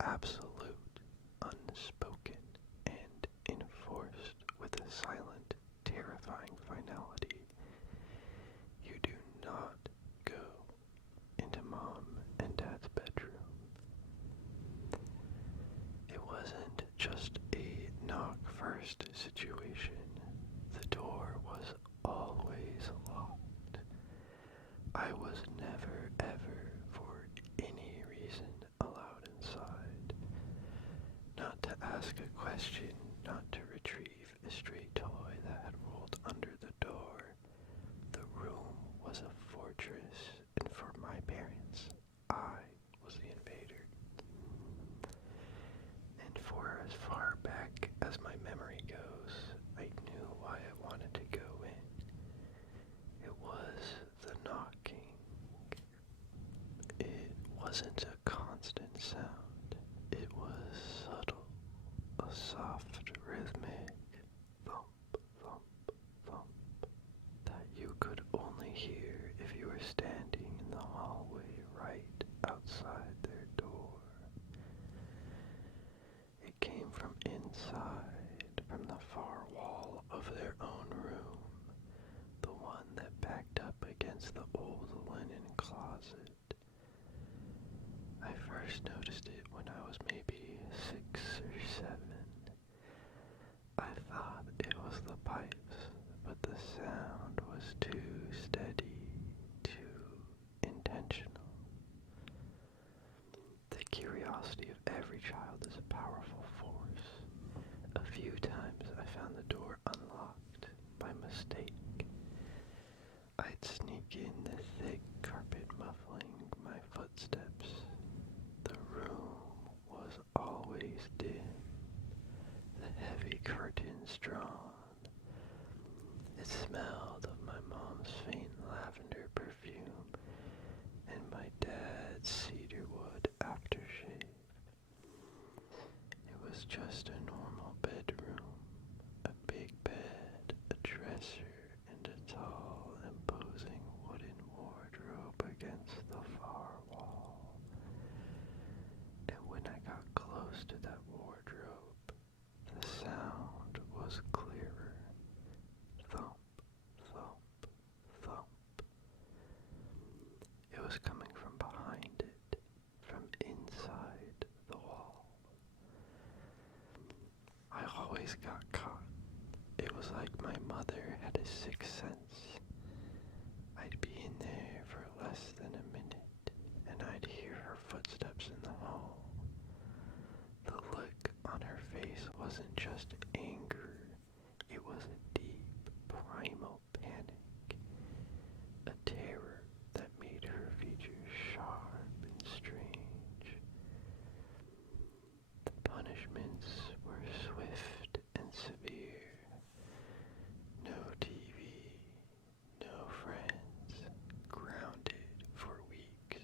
absolute, unspoken, and enforced with a silent, terrifying finality. You do not go into Mom and Dad's bedroom. It wasn't just a knock first situation. The door was always locked. I was never, ever, for any reason, allowed inside. Not to ask a question, not to retrieve a stray toy that had rolled under the door. The room was a fortress, and for my parents, I was the invader. And for as far back as my memory goes, I knew why I wanted to go in. It was the knocking. It wasn't a constant sound. It was subtle, a soft, rhythmic thump, thump, thump that you could only hear if you were standing in the hallway right outside their door. It came from inside, from the far wall of their own room, the one that backed up against the old linen closet. I first noticed it when I was maybe 6 or 7. I thought it was the pipes, but the sound was too steady, too intentional. The curiosity of every child is a powerful force. A few times I found the door unlocked by mistake. I'd sneak in the thick carpet muffling my footsteps. The room was always dim, the heavy curtains drawn. It smelled of my mom's faint lavender perfume and my dad's cedarwood aftershave. It was just a normal bedroom, a big bed, a dresser, and a tall, imposing wooden wardrobe against the far wall. And when I got close to that wardrobe, the sound was clearer. Thump, thump, thump. It was coming from behind it, from inside the wall. I always got caught. It was like my mother had a sixth sense. I'd be in there for less than a minute, and I'd hear her footsteps in the hall. The look on her face wasn't just anger, it was a deep, primal panic, a terror that made her features sharp and strange. The punishments were swift and severe. No TV, no friends, grounded for weeks.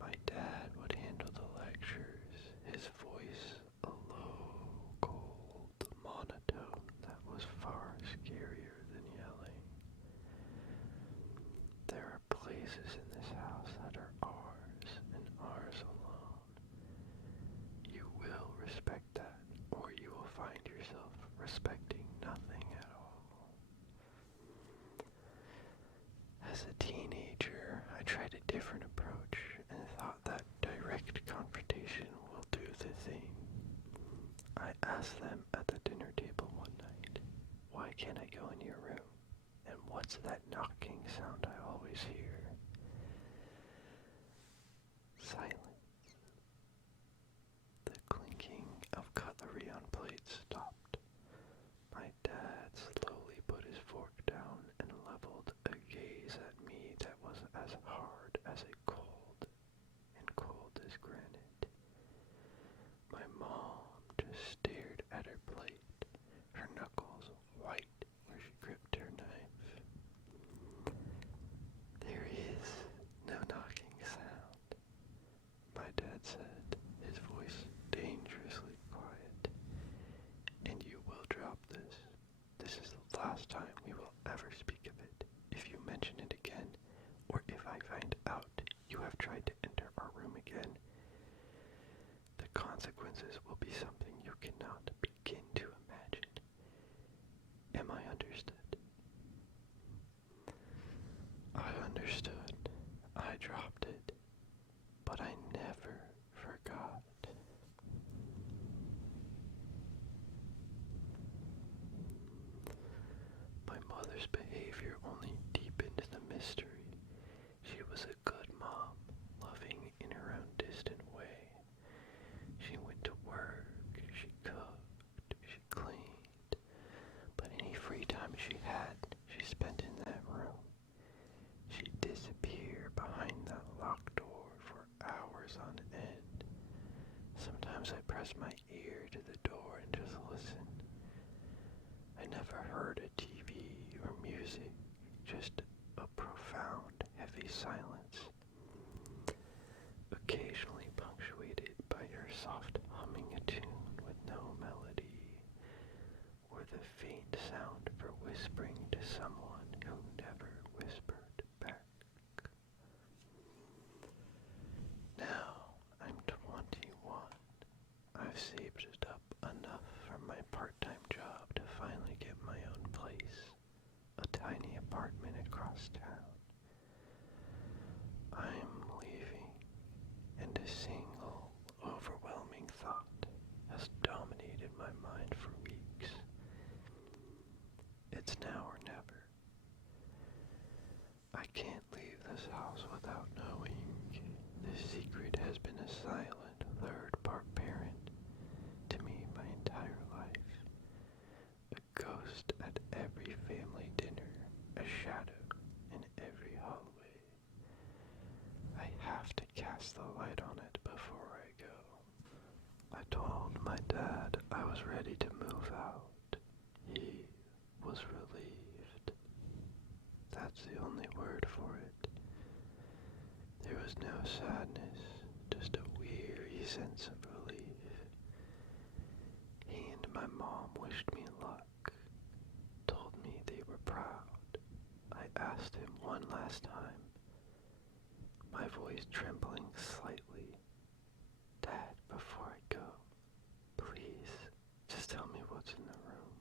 My dad would handle the lectures, his voice a low, cold monotone that was far scarier than yelling. There are places in this house that are ours and ours alone. You will respect that, or you will find yourself respecting nothing at all. As a teenager, I tried a different approach and thought that direct confrontation will do the thing. I asked them at the dinner table one night, "Why can't I go in your room? And what's that knocking sound I always hear?" Silence. The clinking of cutlery on plates stopped. My dad slowly put his fork down and leveled a gaze at me that was as hard as a cold, and cold as granite. My mom just stared at her plate, her knuckles white where she gripped her knife. "There is no knocking sound," my dad said, his voice dangerously quiet. "And you will drop this. This is the last time we will ever speak of it. If you mention it again, or if I find out you have tried to enter our room again, only deepened the mystery. She was a good mom, loving in her own distant way. She went to work, she cooked, she cleaned, but any free time she had, she spent in that room. She'd disappear behind that locked door for hours on end. Sometimes I pressed my ear to the door and just listened. I never heard a TV or music, just a profound, heavy silence, occasionally punctuated by her soft humming a tune with no melody, or the faint sound of her whispering to someone who never whispered back. Now I'm 21. I've saved up enough from my part-time job to finally get my own place, a tiny apartment across town. I'm leaving, and a single, overwhelming thought has dominated my mind for weeks. It's now or never. I can't leave this house without knowing. The secret has been a silent third-part parent to me my entire life. A ghost at every family dinner, a shadow in every hallway. I have to cast the light on it before I go. I told my dad I was ready to move out. He was relieved. That's the only word for it. There was no sadness, just a weary sense of relief. He and my mom wished me luck, told me they were proud. I asked him one last time, my voice trembling slightly, "Dad, before I go, please, just tell me what's in the room."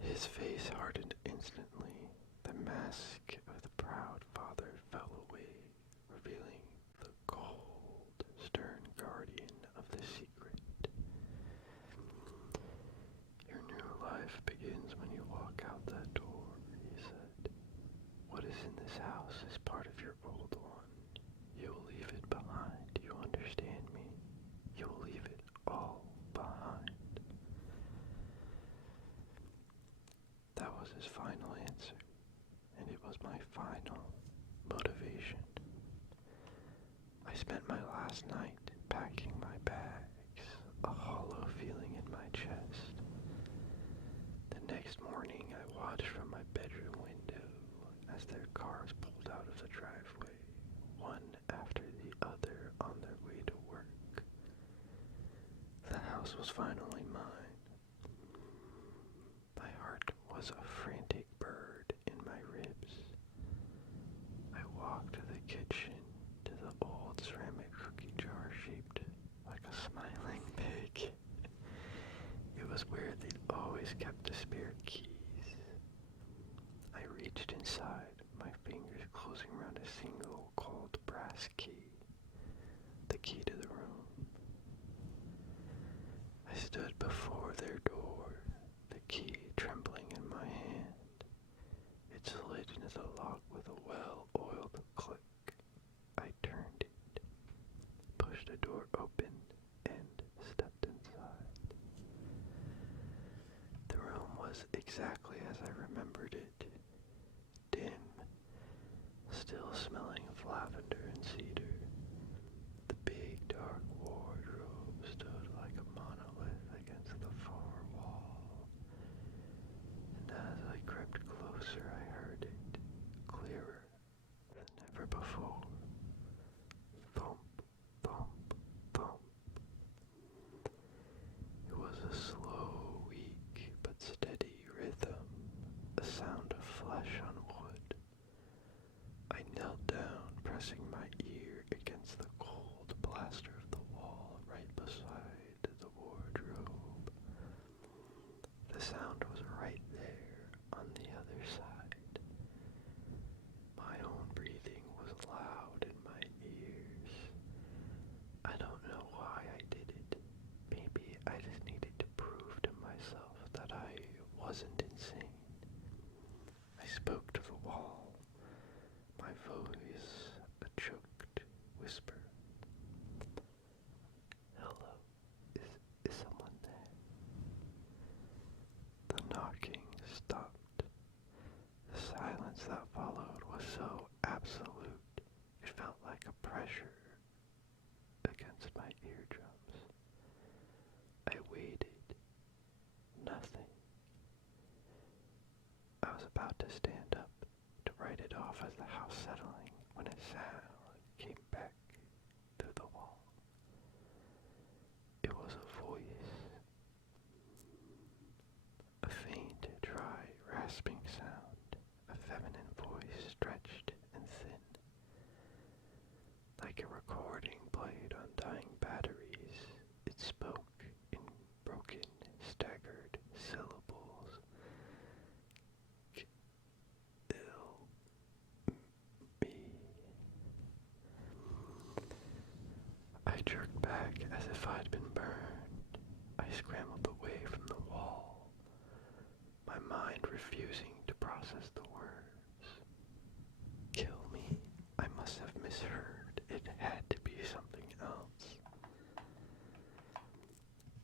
His face hardened instantly. The mask of the proud father fell away, revealing the cold, stern guardian of the secret. "Your new life begins when you walk out that door," he said. "What is in this house is part of your old one. You will leave it behind, you understand me? You will leave it all behind." That was his final answer, and it was my final motivation. I spent my last night packing my bags, a hollow feeling in my chest. The next morning I watched from my bedroom window as their cars pulled out of the driveway, one after the other on their way to work. The house was finally mine. My heart was a frantic bird in my ribs. I walked to the kitchen, to the old ceramic cookie jar shaped like a smiling pig. It was where they'd always kept the spare keys. I reached inside, my fingers closing around a single cold brass key, the key to the room. I stood before their door, the key trembling in my hand. It slid into the lock with a well-oiled click. I turned it, pushed the door open, and stepped inside. The room was exactly as I remembered it. Dim, still smelling of lavender and cedar. The big dark wardrobe stood like a monolith against the far wall. And as I crept closer, I heard it, clearer than ever before. Thump, thump, thump. It was a slow, weak, but steady rhythm, a sound of flesh on wood. I knelt down, pressing my ear against the cold plaster of the wall right beside the wardrobe. The sound was right there on the other side. My own breathing was loud in my ears. I don't know why I did it. Maybe I just needed to prove to myself that I wasn't insane. settling when a sound came back through the wall. It was a voice, a faint, dry, rasping sound, a feminine voice stretched and thin, like a recording played on dying batteries. It spoke in broken, staggered syllables. Kill me. I jerked back as if I'd been burned. I scrambled away from the wall, my mind refusing to process the words. Kill me. I must have misheard. It had to be something else.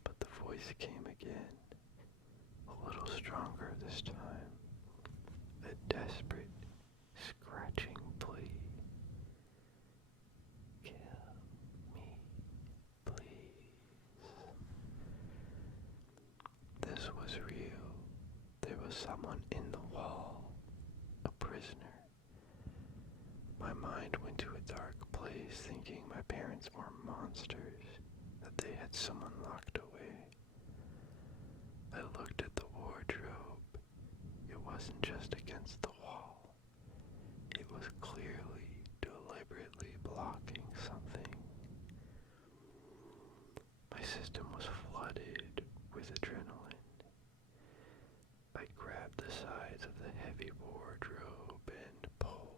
But the voice came again, a little stronger this time, a desperate, scratching plea. Kill me, please. This was real. There was someone in the wall, a prisoner. My mind went to a dark place, thinking my parents were monsters, that they had someone locked away. I looked at the wardrobe. It wasn't just against the wall. It was clearly, deliberately blocking something. My system was flooded with adrenaline. I grabbed the sides of the heavy wardrobe and pulled.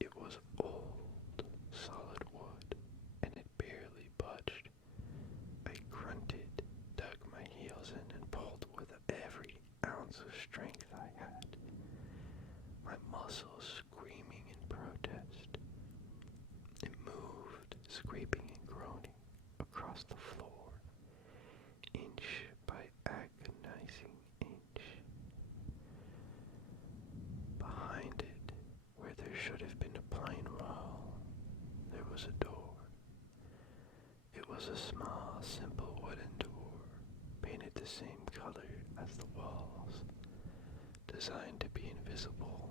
It was old, solid wood, and it barely budged. I grunted, dug my heels in, and pulled with every ounce of strength I had, my muscles screaming in protest. It moved, scraping and groaning across the floor, inch by agonizing inch. Behind it, where there should have been a plain wall, there was a door. It was a small, simple wooden door, painted the same color as the walls, designed to be invisible.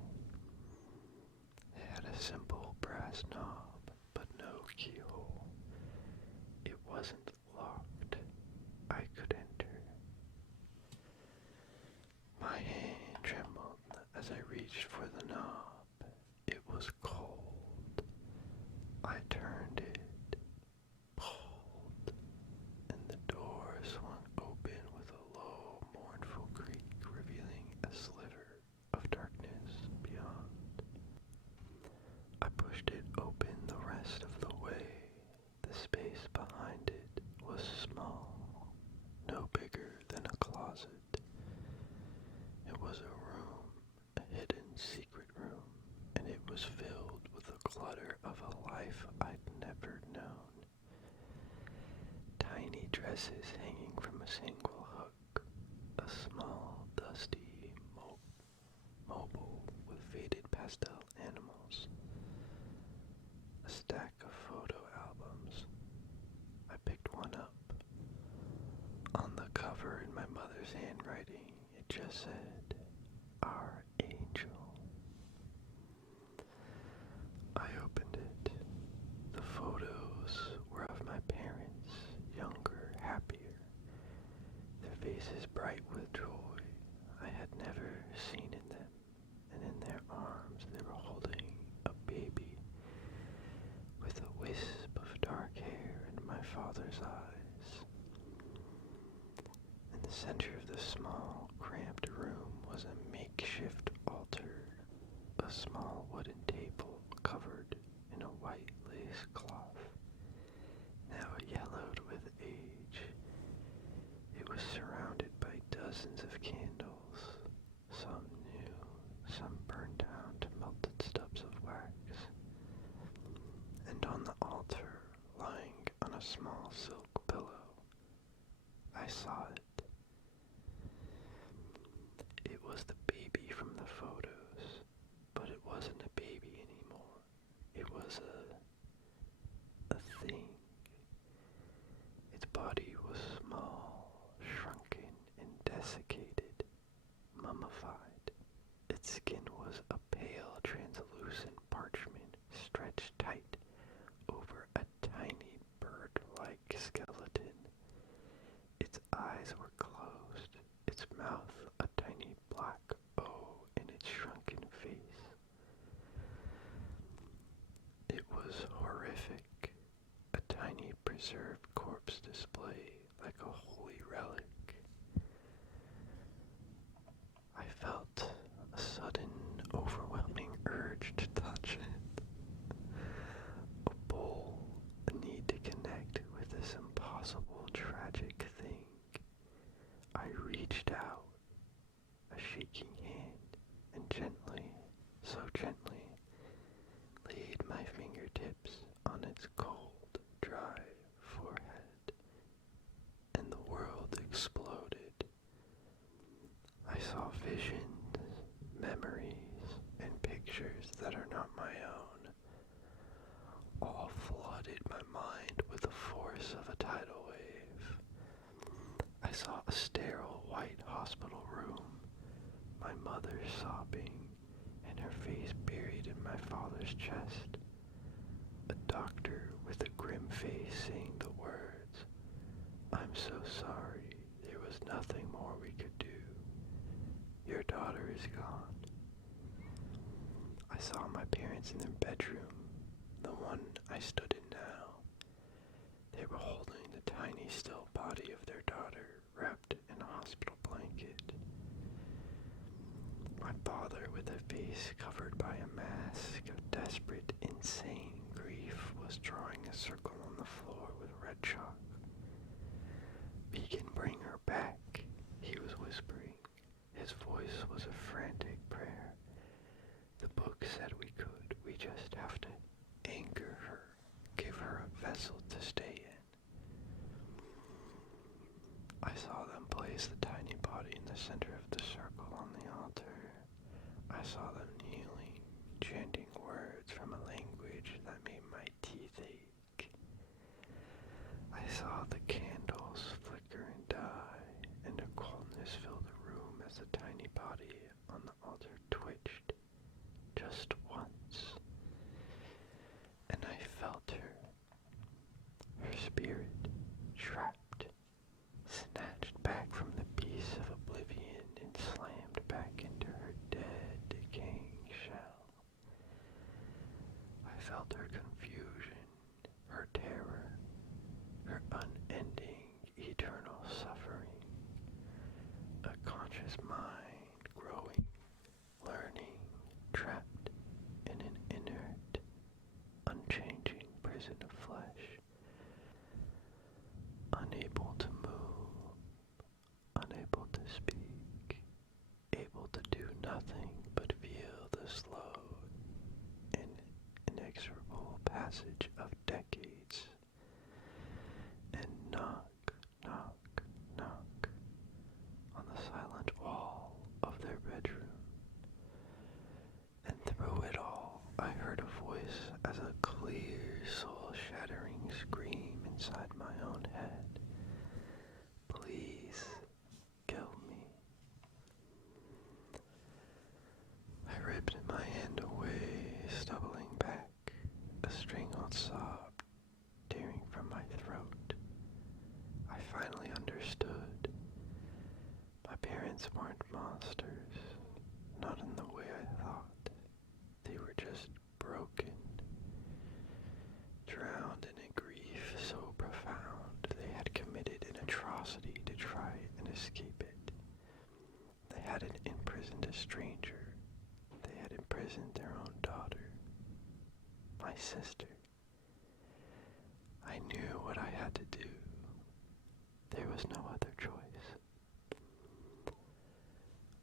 It had a simple brass knob, but no keyhole. It wasn't locked. I could enter. My hand trembled as I reached for the knob. It was cold. I turned it, pulled, and the door swung open with a low, mournful creak, revealing a sliver of darkness beyond. I pushed it open the rest of the way. The space behind it was small, no bigger than a closet. It was a room, a hidden secret room, and it was filled with the clutter of a life I'd never known. Tiny dresses hanging from a single hook, a small, dusty mobile with faded pastel animals, a stack of photo albums. I picked one up. On the cover, in my mother's handwriting, it just said, "Our Angel." I opened it. The photos were of my parents, younger, happier, their faces bright with joy I had never seen in them, and in their arms they were holding a baby with a wisp of dark hair and my father's eyes. In the center of the small, cramped room was a makeshift altar, a small wooden table covered in a white lace cloth, now yellowed with age. It was surrounded by dozens of candles, some new, some burned down to melted stubs of wax. And on the altar, lying on a small silk pillow, I saw it. It was the baby from the photos, but it wasn't a baby anymore. It was a thing. Its body was small, shrunken, and desiccated, mummified. Its skin was a pale, translucent skeleton. Its eyes were closed, its mouth a tiny black O in its shrunken face. It was horrific, a tiny preserved corpse display like a holy relic. I felt a sudden, overwhelming urge to touch it. A pull, a need to connect with this impossible, tragic thing. I reached out, a shaking hand, and gently, so gently, laid my fingertips on its cold, dry forehead, and the world exploded. I saw visions, memories, and pictures that are not my own. All flooded my mind with the force of a tidal wave. I saw a sterile white hospital room, my mother sobbing, and her face buried in my father's chest. A doctor with a grim face saying the words, "I'm so sorry, there was nothing more we could do. Your daughter is gone." I saw my parents in their bedroom, the one I stood in now. They were holding the tiny still body of their daughter wrapped in a hospital blanket. My father, with a face covered by a mask of desperate, insane grief, was drawing a circle on the floor with red chalk. "We can bring her back," he was whispering. His voice was a frantic prayer. "The book said we could. We just have to anchor her, give her a vessel to stay in." I saw them place the tiny body in the center of the circle on the altar. I saw them kneeling, chanting words from a language that made my teeth ache. I saw the candles flicker and die, and a coldness filled the room as the tiny body on the altar twitched, just once. And I felt her spirit, trapped, snatched back from the peace of oblivion and slammed back into her dead, decaying shell. I felt her confusion, her terror, her unending, eternal suffering. A conscious mind growing, learning, trapped in an inert, unchanging prison of flesh. Unable to move, unable to speak, able to do nothing but feel the slow and inexorable passage of decades, and knock, knock, knock on the silent wall of their bedroom. And through it all, I heard a voice as a clear, soul-shattering scream inside my own head. "Please, kill me." I ripped my hand away, stumbling back, a strangled sob tearing from my throat. I finally understood. My parents weren't monsters, not in the way I thought. They were just broken, drowned in a grief so profound they had committed an atrocity to try and escape it. They hadn't imprisoned a stranger. They had imprisoned their own daughter, my sister. I knew what I had to do. There was no other choice.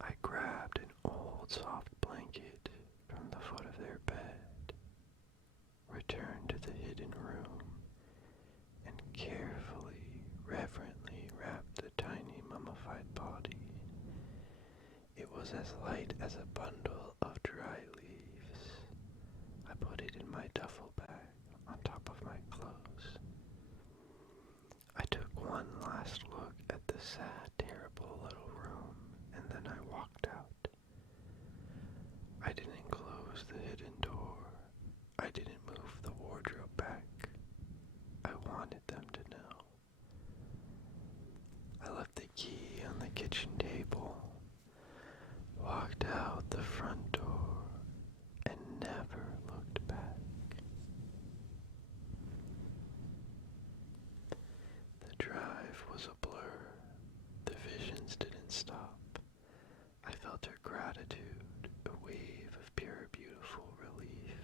I grabbed an old soft blanket from the foot of their bed, returned to the hidden room, and carefully, reverently wrapped the tiny mummified body. It was as light as a bundle of dry leaves. I put it in my duffel bag on top of my clothes. I took one last look kitchen table, walked out the front door, and never looked back. The drive was a blur. The visions didn't stop. I felt her gratitude, a wave of pure beautiful relief,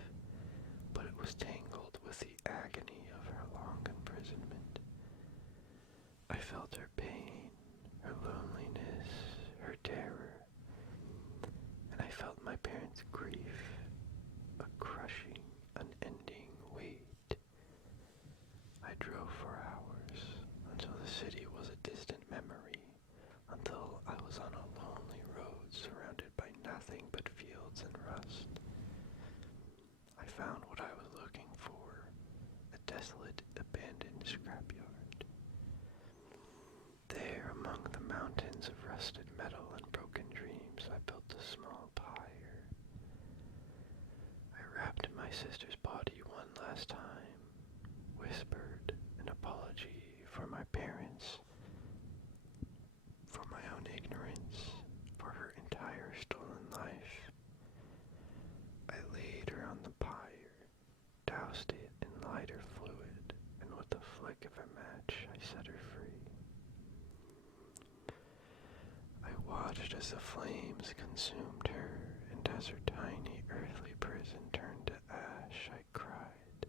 but it was tangled with the agony of her long imprisonment. I felt her pain, her loneliness, her terror, and I felt my parents' grief, a crushing, unending weight. I drove for hours, until the city was a distant memory, until I was on a lonely road surrounded by nothing but fields and rust. I found what I was looking for, a desolate, abandoned scrapyard. There, among the mountains of rusted metal and broken dreams, I built a small pyre. I wrapped my sister's body one last time, whispered an apology for my parents, for my own ignorance, for her entire stolen life. I laid her on the pyre, doused it in lighter fluid, and with a flick of a match, I set her free. I watched as the flames consumed her, and as her tiny earthly prison turned to ash, I cried.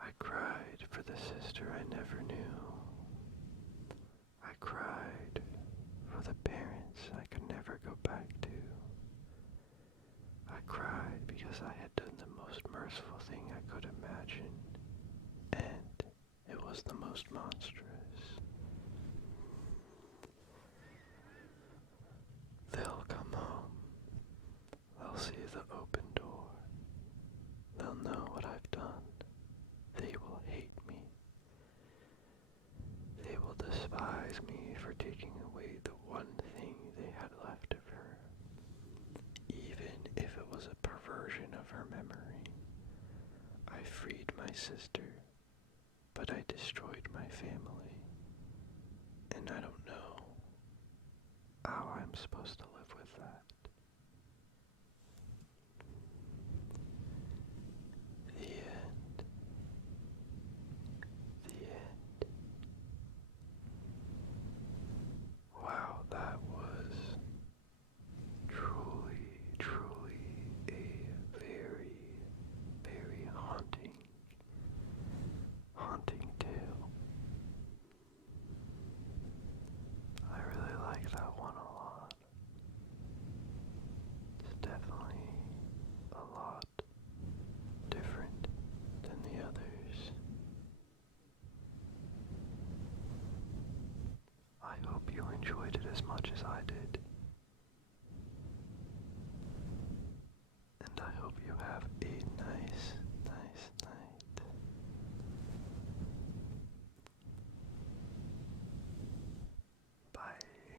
I cried for the sister I never knew. I cried for the parents I could never go back to. I cried because I had done the most merciful thing I could imagine, and it was the most monstrous. They'll come home. They'll see the open door. They'll know what I've done. They will hate me. They will despise me for taking away the one thing they had left of her, even if it was a perversion of her memory. I freed my sister, but I destroyed my family, and I don't know how I'm supposed to live with that. The end. The end. Wow, that was truly, truly a very, very haunting tale. I really like that one a lot. It's definitely a lot different than the others. I hope you enjoyed it as much as I did. And I hope you have a